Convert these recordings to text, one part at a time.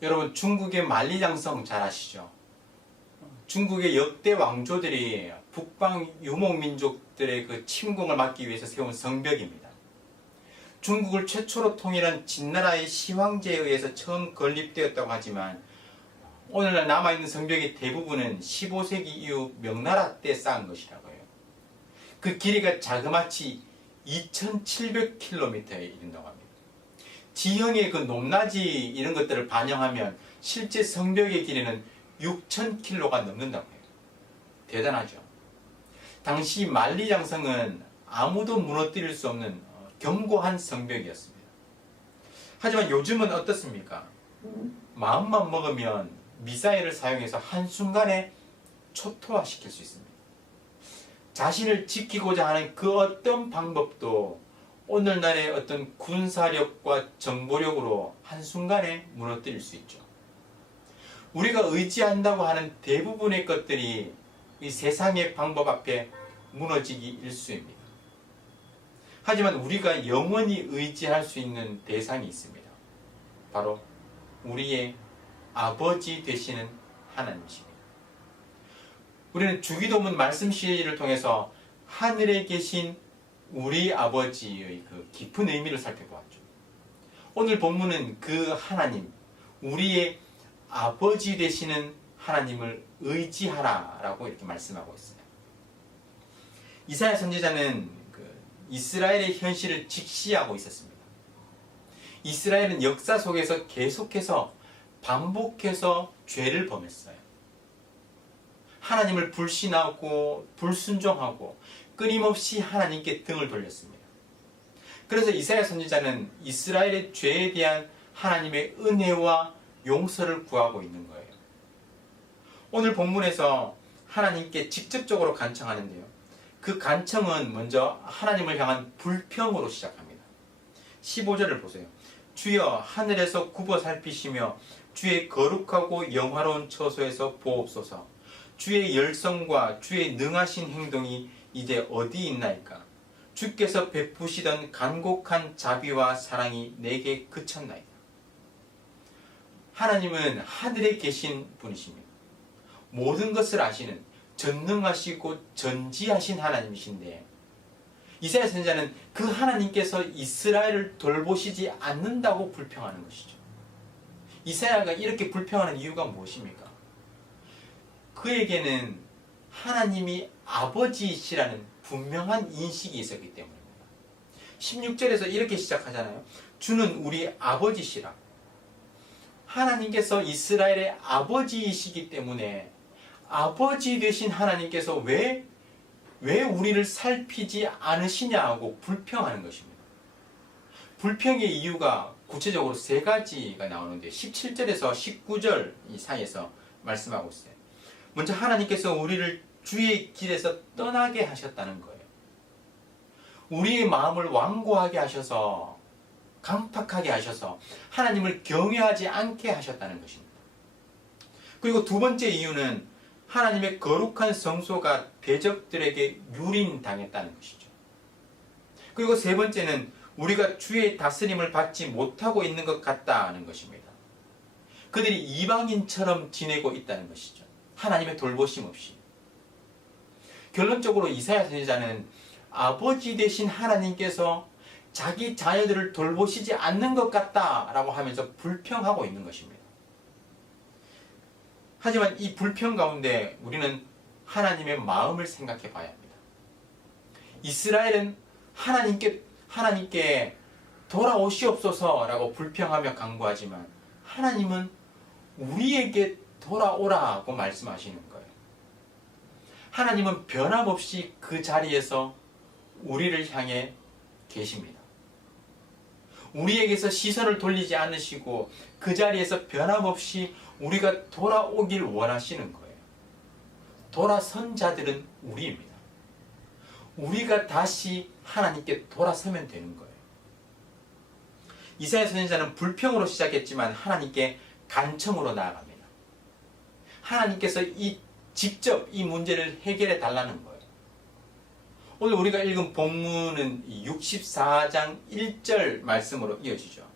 여러분, 중국의 만리장성 잘 아시죠? 중국의 역대 왕조들이 북방 유목민족들의 그 침공을 막기 위해서 세운 성벽입니다. 중국을 최초로 통일한 진나라의 시황제에 의해서 처음 건립되었다고 하지만 오늘날 남아있는 성벽의 대부분은 15세기 이후 명나라 때 쌓은 것이라고 해요. 그 길이가 자그마치 2700km에 이른다고 합니다. 지형의 그 높낮이 이런 것들을 반영하면 실제 성벽의 길이는 6000km가 넘는다고 해요. 대단하죠. 당시 만리장성은 아무도 무너뜨릴 수 없는 견고한 성벽이었습니다. 하지만 요즘은 어떻습니까? 마음만 먹으면 미사일을 사용해서 한순간에 초토화시킬 수 있습니다. 자신을 지키고자 하는 그 어떤 방법도 오늘날의 어떤 군사력과 정보력으로 한순간에 무너뜨릴 수 있죠. 우리가 의지한다고 하는 대부분의 것들이 이 세상의 방법 앞에 무너지기 일쑤입니다. 하지만 우리가 영원히 의지할 수 있는 대상이 있습니다. 바로 우리의 아버지 되시는 하나님이십니다. 우리는 주기도문 말씀 시리즈를 통해서 하늘에 계신 우리 아버지의 그 깊은 의미를 살펴보았죠. 오늘 본문은 그 하나님, 우리의 아버지 되시는 하나님을 의지하라 라고 이렇게 말씀하고 있어요. 이사야 선지자는 이스라엘의 현실을 직시하고 있었습니다. 이스라엘은 역사 속에서 계속해서 반복해서 죄를 범했어요. 하나님을 불신하고 불순종하고 끊임없이 하나님께 등을 돌렸습니다. 그래서 이사야 선지자는 이스라엘의 죄에 대한 하나님의 은혜와 용서를 구하고 있는 거예요. 오늘 본문에서 하나님께 직접적으로 간청하는데요. 그 간청은 먼저 하나님을 향한 불평으로 시작합니다. 15절을 보세요. 주여 하늘에서 굽어 살피시며 주의 거룩하고 영화로운 처소에서 보옵소서. 주의 열성과 주의 능하신 행동이 이제 어디 있나이까? 주께서 베푸시던 간곡한 자비와 사랑이 내게 그쳤나이다. 하나님은 하늘에 계신 분이십니다. 모든 것을 아시는 전능하시고 전지하신 하나님이신데 이사야 선지자는 그 하나님께서 이스라엘을 돌보시지 않는다고 불평하는 것이죠. 이사야가 이렇게 불평하는 이유가 무엇입니까? 그에게는 하나님이 아버지이시라는 분명한 인식이 있었기 때문입니다. 16절에서 이렇게 시작하잖아요. 주는 우리 아버지시라. 하나님께서 이스라엘의 아버지이시기 때문에 아버지 되신 하나님께서 왜 우리를 살피지 않으시냐고 불평하는 것입니다. 불평의 이유가 구체적으로 세 가지가 나오는데 17절에서 19절 이 사이에서 말씀하고 있어요. 먼저 하나님께서 우리를 주의 길에서 떠나게 하셨다는 거예요. 우리의 마음을 완고하게 하셔서 강팍하게 하셔서 하나님을 경외하지 않게 하셨다는 것입니다. 그리고 두 번째 이유는 하나님의 거룩한 성소가 대적들에게 유린당했다는 것이죠. 그리고 세 번째는 우리가 주의 다스림을 받지 못하고 있는 것 같다는 것입니다. 그들이 이방인처럼 지내고 있다는 것이죠. 하나님의 돌보심 없이. 결론적으로 이사야 선지자는 아버지 되신 하나님께서 자기 자녀들을 돌보시지 않는 것 같다라고 하면서 불평하고 있는 것입니다. 하지만 이 불평 가운데 우리는 하나님의 마음을 생각해 봐야 합니다. 이스라엘은 하나님께 돌아오시옵소서라고 불평하며 간구하지만 하나님은 우리에게 돌아오라고 말씀하시는 거예요. 하나님은 변함없이 그 자리에서 우리를 향해 계십니다. 우리에게서 시선을 돌리지 않으시고 그 자리에서 변함없이 우리가 돌아오길 원하시는 거예요. 돌아선 자들은 우리입니다. 우리가 다시 하나님께 돌아서면 되는 거예요. 이사야 선지자는 불평으로 시작했지만 하나님께 간청으로 나아갑니다. 하나님께서 직접 이 문제를 해결해 달라는 거예요. 오늘 우리가 읽은 본문은 64장 1절 말씀으로 이어지죠.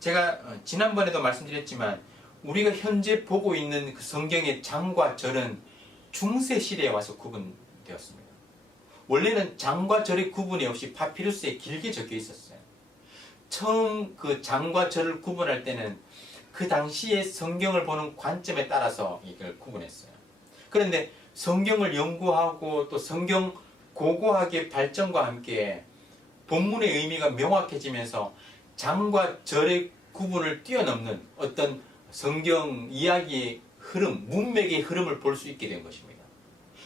제가 지난번에도 말씀드렸지만 우리가 현재 보고 있는 그 성경의 장과 절은 중세 시대에 와서 구분되었습니다. 원래는 장과 절의 구분이 없이 파피루스에 길게 적혀 있었어요. 처음 그 장과 절을 구분할 때는 그 당시에 성경을 보는 관점에 따라서 이걸 구분했어요. 그런데 성경을 연구하고 또 성경 고고학의 발전과 함께 본문의 의미가 명확해지면서 장과 절의 구분을 뛰어넘는 어떤 성경 이야기의 흐름, 문맥의 흐름을 볼 수 있게 된 것입니다.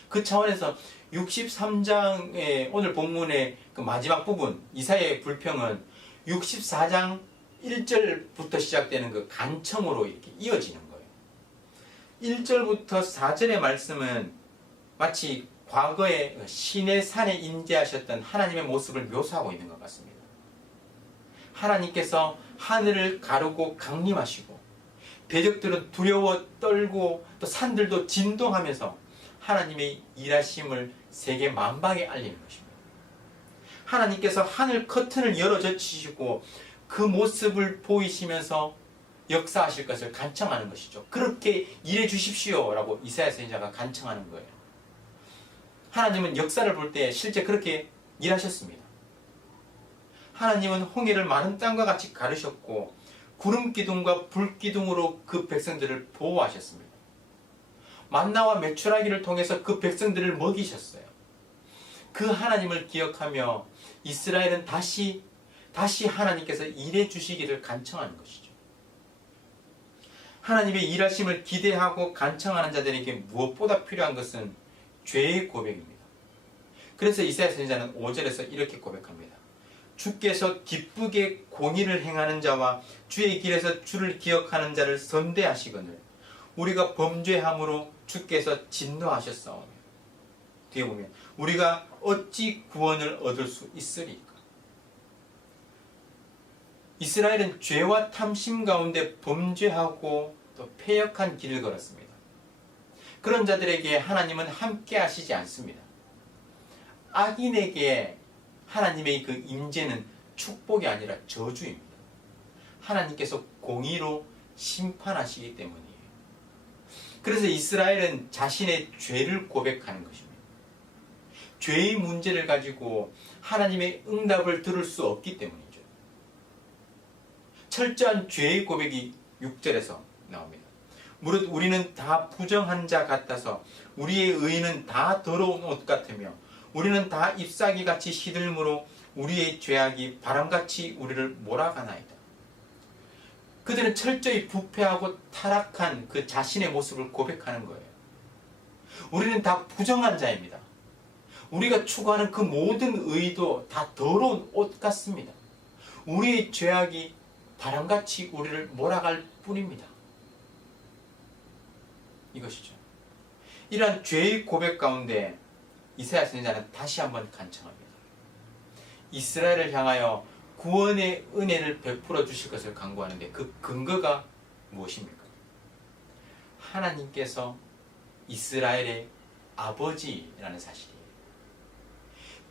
그 차원에서 63장의 오늘 본문의 그 마지막 부분, 이사야의 불평은 64장 1절부터 시작되는 그 간청으로 이렇게 이어지는 거예요. 1절부터 4절의 말씀은 마치 과거에 시내 산에 임재하셨던 하나님의 모습을 묘사하고 있는 것 같습니다. 하나님께서 하늘을 가르고 강림하시고 대적들은 두려워 떨고 또 산들도 진동하면서 하나님의 일하심을 세계 만방에 알리는 것입니다. 하나님께서 하늘 커튼을 열어젖히시고 그 모습을 보이시면서 역사하실 것을 간청하는 것이죠. 그렇게 일해 주십시오 라고 이사야 선지자가 간청하는 거예요. 하나님은 역사를 볼 때 실제 그렇게 일하셨습니다. 하나님은 홍해를 마른 땅과 같이 가르셨고 구름 기둥과 불 기둥으로 그 백성들을 보호하셨습니다. 만나와 메추라기를 통해서 그 백성들을 먹이셨어요. 그 하나님을 기억하며 이스라엘은 다시 하나님께서 일해 주시기를 간청하는 것이죠. 하나님의 일하심을 기대하고 간청하는 자들에게 무엇보다 필요한 것은 죄의 고백입니다. 그래서 이사야 선지자는 5절에서 이렇게 고백합니다. 주께서 기쁘게 공의를 행하는 자와 주의 길에서 주를 기억하는 자를 선대하시거늘 우리가 범죄함으로 주께서 진노하셨사오며. 뒤에 보면 우리가 어찌 구원을 얻을 수 있으리까. 이스라엘은 죄와 탐심 가운데 범죄하고 또 패역한 길을 걸었습니다. 그런 자들에게 하나님은 함께 하시지 않습니다. 악인에게 하나님의 그 임재는 축복이 아니라 저주입니다. 하나님께서 공의로 심판하시기 때문이에요. 그래서 이스라엘은 자신의 죄를 고백하는 것입니다. 죄의 문제를 가지고 하나님의 응답을 들을 수 없기 때문이죠. 철저한 죄의 고백이 6절에서 나옵니다. 무릇 우리는 다 부정한 자 같아서 우리의 의는 다 더러운 옷 같으며 우리는 다 잎사귀같이 시들므로 우리의 죄악이 바람같이 우리를 몰아가나이다. 그들은 철저히 부패하고 타락한 그 자신의 모습을 고백하는 거예요. 우리는 다 부정한 자입니다. 우리가 추구하는 그 모든 의도 다 더러운 옷 같습니다. 우리의 죄악이 바람같이 우리를 몰아갈 뿐입니다. 이것이죠. 이러한 죄의 고백 가운데 이사야 선지자는 다시 한번 간청합니다. 이스라엘을 향하여 구원의 은혜를 베풀어 주실 것을 간구하는데 그 근거가 무엇입니까? 하나님께서 이스라엘의 아버지라는 사실이에요.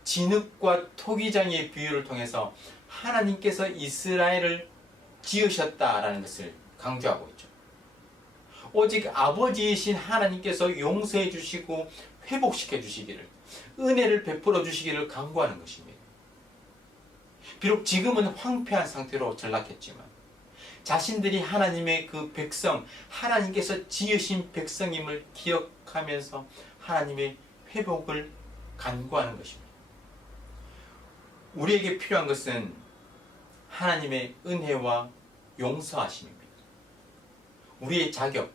진흙과 토기장의 비유를 통해서 하나님께서 이스라엘을 지으셨다라는 것을 강조하고 있죠. 오직 아버지이신 하나님께서 용서해 주시고 회복시켜 주시기를, 은혜를 베풀어 주시기를 간구하는 것입니다. 비록 지금은 황폐한 상태로 전락했지만 자신들이 하나님의 그 백성, 하나님께서 지으신 백성임을 기억하면서 하나님의 회복을 간구하는 것입니다. 우리에게 필요한 것은 하나님의 은혜와 용서하심입니다. 우리의 자격,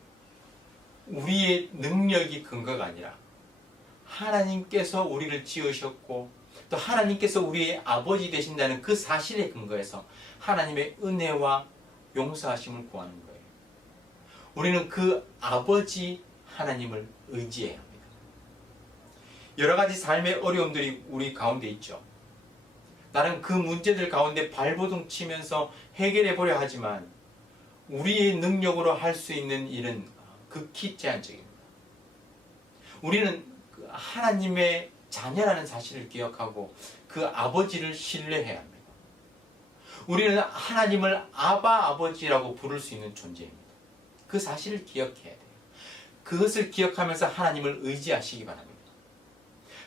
우리의 능력이 근거가 아니라 하나님께서 우리를 지으셨고 또 하나님께서 우리의 아버지 되신다는 그 사실에 근거해서 하나님의 은혜와 용서하심을 구하는 거예요. 우리는 그 아버지 하나님을 의지해야 합니다. 여러 가지 삶의 어려움들이 우리 가운데 있죠. 나는 그 문제들 가운데 발버둥 치면서 해결해 보려 하지만 우리의 능력으로 할 수 있는 일은 극히 제한적입니다. 우리는 하나님의 자녀라는 사실을 기억하고 그 아버지를 신뢰해야 합니다. 우리는 하나님을 아바 아버지라고 부를 수 있는 존재입니다. 그 사실을 기억해야 돼요. 그것을 기억하면서 하나님을 의지하시기 바랍니다.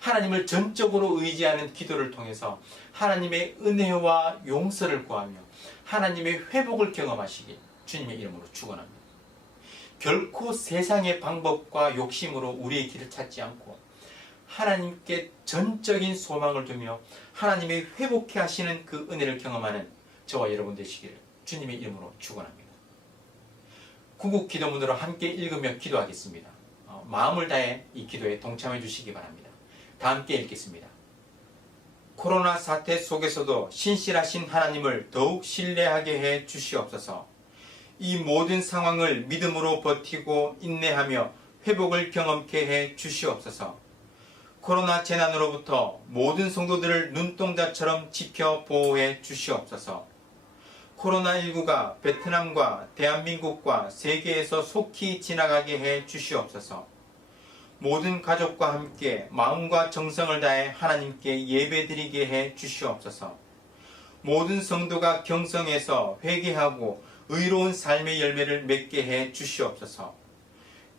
하나님을 전적으로 의지하는 기도를 통해서 하나님의 은혜와 용서를 구하며 하나님의 회복을 경험하시길 주님의 이름으로 축원합니다. 결코 세상의 방법과 욕심으로 우리의 길을 찾지 않고 하나님께 전적인 소망을 두며 하나님의 회복해 하시는 그 은혜를 경험하는 저와 여러분 되시기를 주님의 이름으로 축원합니다. 구국 기도문으로 함께 읽으며 기도하겠습니다. 마음을 다해 이 기도에 동참해 주시기 바랍니다. 다 함께 읽겠습니다. 코로나 사태 속에서도 신실하신 하나님을 더욱 신뢰하게 해 주시옵소서. 이 모든 상황을 믿음으로 버티고 인내하며 회복을 경험케 해 주시옵소서. 코로나 재난으로부터 모든 성도들을 눈동자처럼 지켜 보호해 주시옵소서. 코로나19가 베트남과 대한민국과 세계에서 속히 지나가게 해 주시옵소서. 모든 가족과 함께 마음과 정성을 다해 하나님께 예배드리게 해 주시옵소서. 모든 성도가 경성에서 회개하고 의로운 삶의 열매를 맺게 해 주시옵소서.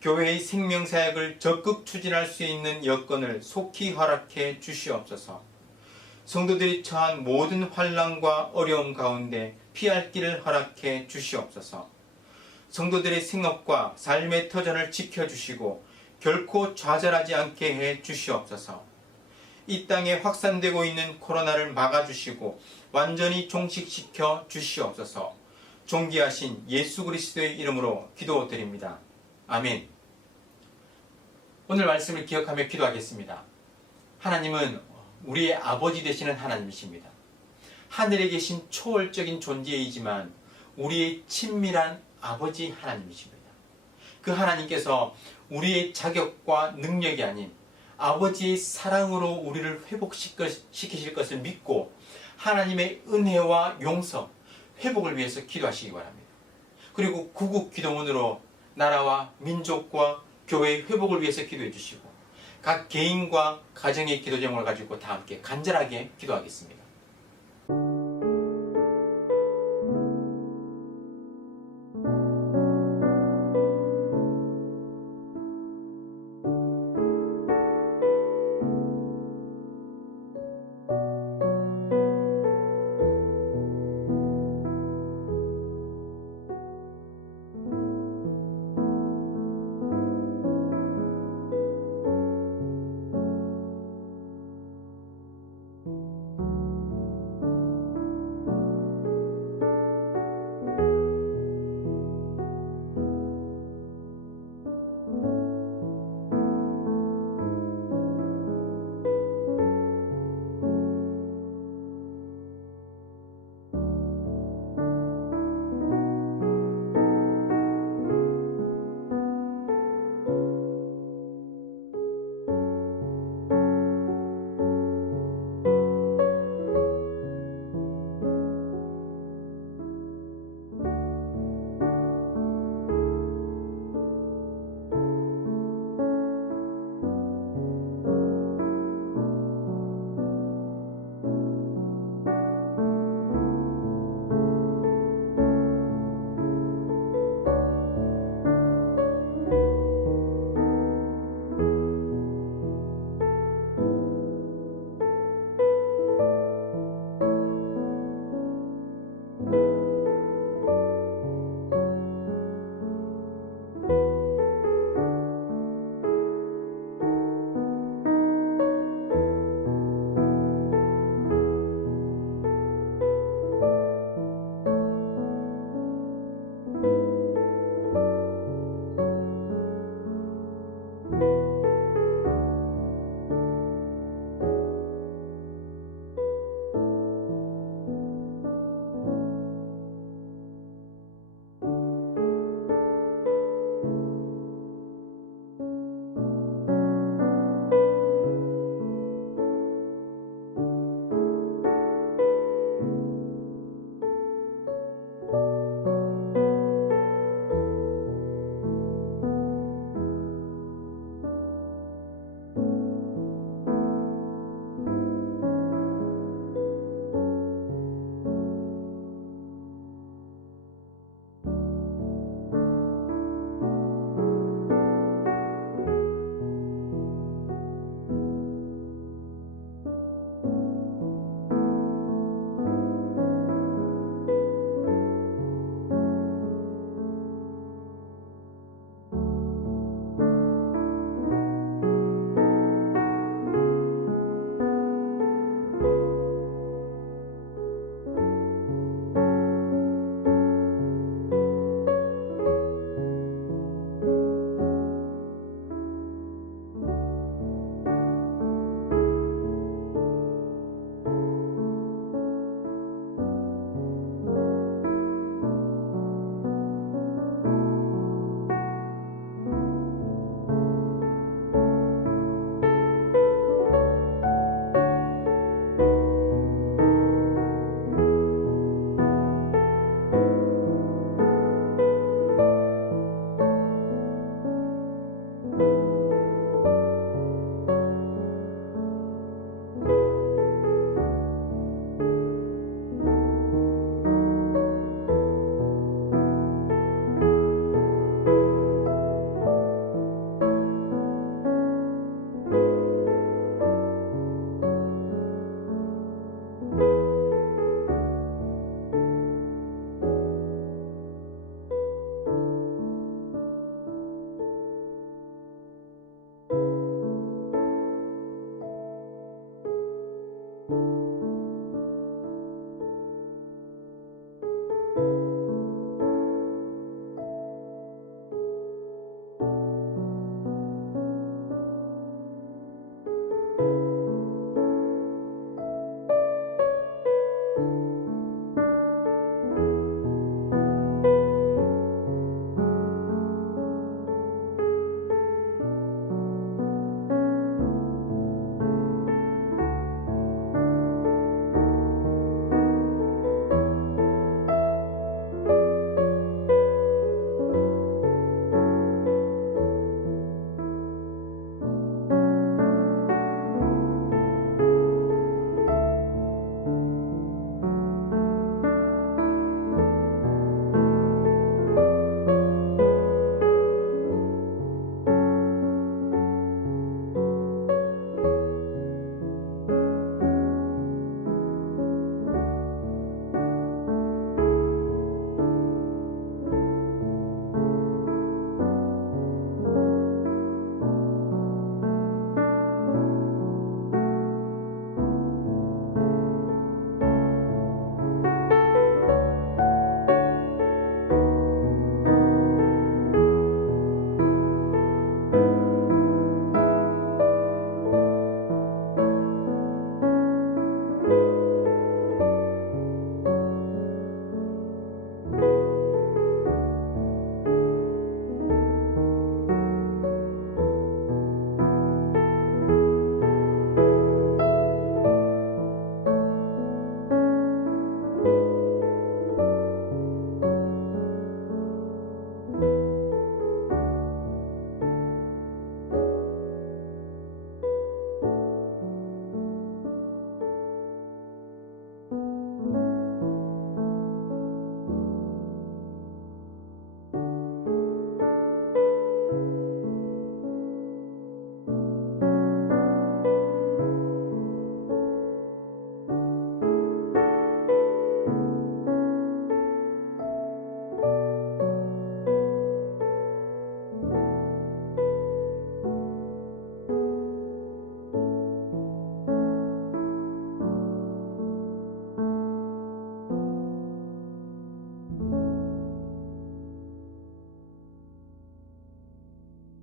교회의 생명사역을 적극 추진할 수 있는 여건을 속히 허락해 주시옵소서. 성도들이 처한 모든 환난과 어려움 가운데 피할 길을 허락해 주시옵소서. 성도들의 생업과 삶의 터전을 지켜주시고 결코 좌절하지 않게 해 주시옵소서. 이 땅에 확산되고 있는 코로나를 막아주시고 완전히 종식시켜 주시옵소서. 존귀하신 예수 그리스도의 이름으로 기도드립니다. 아멘. 오늘 말씀을 기억하며 기도하겠습니다. 하나님은 우리의 아버지 되시는 하나님이십니다. 하늘에 계신 초월적인 존재이지만 우리의 친밀한 아버지 하나님이십니다. 그 하나님께서 우리의 자격과 능력이 아닌 아버지의 사랑으로 우리를 회복시키실 것을 믿고 하나님의 은혜와 용서, 회복을 위해서 기도하시기 바랍니다. 그리고 구국 기도문으로 나라와 민족과 교회의 회복을 위해서 기도해 주시고 각 개인과 가정의 기도 제목을 가지고 다 함께 간절하게 기도하겠습니다.